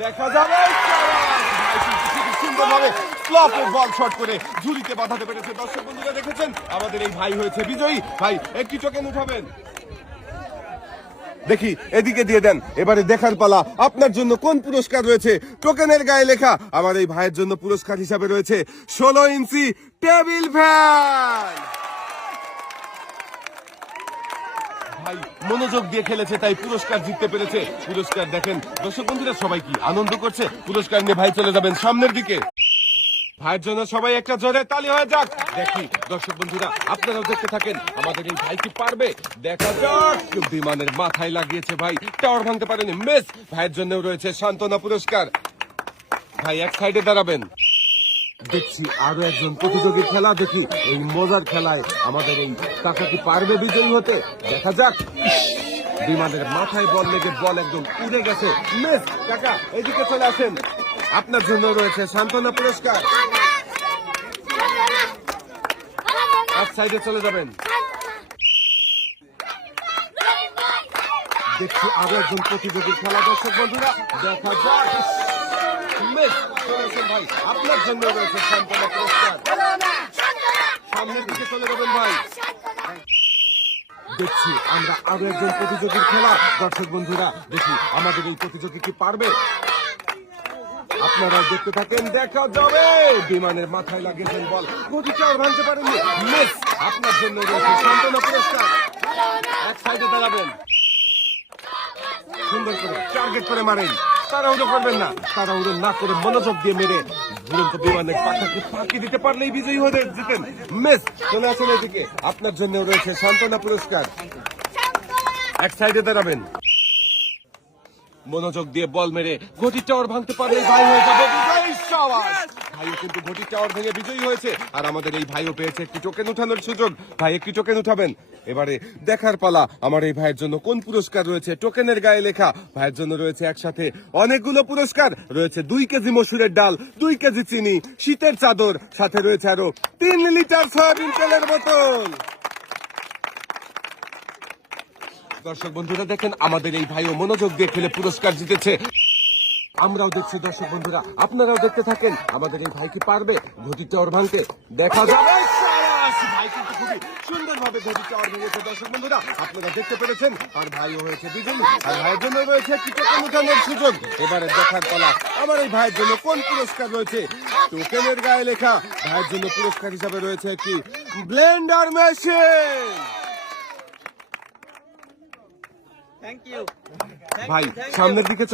দেখা যাবে সুন্দরভাবে স্লপে বল শট করে ঝুড়িতে বাঁধাতে পেরেছে। দর্শক বন্ধুরা দেখেছেন আমাদের এই ভাই হয়েছে বিজয়ী। ভাই একটি টোকেন উঠাবেন, দেখি এদিকে দিয়ে দেন। এবারে দেখার পালা আপনার জন্য কোন পুরস্কার রয়েছে। টোকেনের গায়ে লেখা আমার এই ভাইয়ের জন্য পুরস্কার হিসাবে রয়েছে 16 ইঞ্চি টেবিল ফ্যান। ভাই মনোযোগ দিয়ে খেলেছে তাই পুরস্কার জিততে পেরেছে। পুরস্কার দেখেন দর্শক বন্ধুরা সবাই কি আনন্দ করছে। পুরস্কার নিয়ে ভাই চলে যাবেন সামনের দিকে। ভাইয়ের জন্য সবাই একটা জোরে তালি হয়ে যাক। দেখি দর্শক বন্ধুরা আপনারাও দেখতে থাকেন আমাদের এই ভাই কি পারবে। দেখা যাক। বিমানের মাথায় লাগিয়েছে ভাই, টাওয়ার ভাঙতে পারেনি, মিস। ভাইয়ের জন্য রয়েছে সান্ত্বনা পুরস্কার। ভাই এক সাইডে দাঁড়াবেন। দেখছি আরো একজন প্রতিযোগীর খেলা। দেখি এই মজার খেলায় আমাদের এই কাকা কি পারবে বিজয়ী হতে। দেখা যাক। বিমানের মাথায় বল লেগে বল একদম উড়ে গেছে, মিস। কাকা এদিকে চলে আসেন, আপনার জন্য রয়েছে সান্ত্বনা পুরস্কার। এক সাইডে চলে যাবেন। দেখছি আরো একজন প্রতিযোগীর খেলা। দর্শক বন্ধুরা দেখা যাক, মিস। চলে আসেন ভাই, আপনার জন্য রয়েছে সান্ত্বনা পুরস্কার। সামনের দিকে চলে যাবেন ভাই। দেখছি আমরা আরো একজন প্রতিযোগীর খেলা। দর্শক বন্ধুরা দেখি আমাদের এই প্রতিযোগী কি পারবে। আপনারা দেখতে থাকেন, দেখা যাবে। বিমানের মাথায় লাগিয়েছেন বল, গতিটাও ভাঙতে পারেননি, মিস। আপনার জন্য রয়েছে সান্ত্বনা পুরস্কার। এক সাইডে দাঁড়াবেন, সুন্দর করে টার্গেট করে মারেন। তাড়াহুড়ো করবেন না, তাড়াহুড়ো না করে মনোযোগ দিয়ে মেরে দুরন্ত বিমানের পাখাকে ফাঁকি দিতে পারলেই বিজয়ী হয়ে জিতেন, মিস। চলে আসেন এদিকে, আপনার জন্য রয়েছে সান্ত্বনা পুরস্কার। এক সাইডে দাঁড়াবেন, মনোযোগ দিয়ে বল মেরে ঘটির টাওয়ার ভাঙতে পারলে ভাই হয়ে যাবে বিজয়ী। সাবাস। ভাইও কিন্তু ঘটির টাওয়ার ভেঙে বিজয়ী হয়েছে। আর আমাদের এই ভাইও পেয়েছে একটি টোকেন উঠানোর সুযোগ। ভাই একটি টোকেন উঠাবেন। এবারে দেখার পালা আমার এই ভাইয়ের জন্য কোন পুরস্কার রয়েছে। টোকেনের গায়ে লেখা ভাইয়ের জন্য রয়েছে একসাথে অনেকগুলো পুরস্কার। রয়েছে 2 কেজি মসুরের ডাল, 2 কেজি চিনি, শীতের চাদর, সাথে রয়েছে আরো 3 লিটার সয়াবিন তেলের বোতল। দর্শক বন্ধুরা দেখেন আমাদের এই ভাইও মনোযোগ দিয়ে খেলে পুরস্কার জিতেছে। আমরাও দেখছি দর্শক বন্ধুরা, আপনারাও দেখতে থাকেন আমাদের এই ভাই কি পারবে ঘটি টাওয়ার ভাঙতে। দেখা যাবে। ভাই কিন্তু খুবই সুন্দরভাবে ঘটি টাওয়ার ভেঙেছে। দর্শক বন্ধুরা আপনারা দেখতে পেরেছেন। আর ভাইও হয়েছে বিজয়ী। আর ভাইয়ের জন্য রয়েছে একটি টোকেন উঠানোর সুযোগ। এবারে দেখার পালা আমার এই ভাইয়ের জন্য কোন পুরস্কার রয়েছে। টোকেনের গায়ে লেখা ভাইয়ের জন্য পুরস্কার হিসাবে রয়েছে একটি ব্লেন্ডার মেশিন। ভাই সামনের দিকে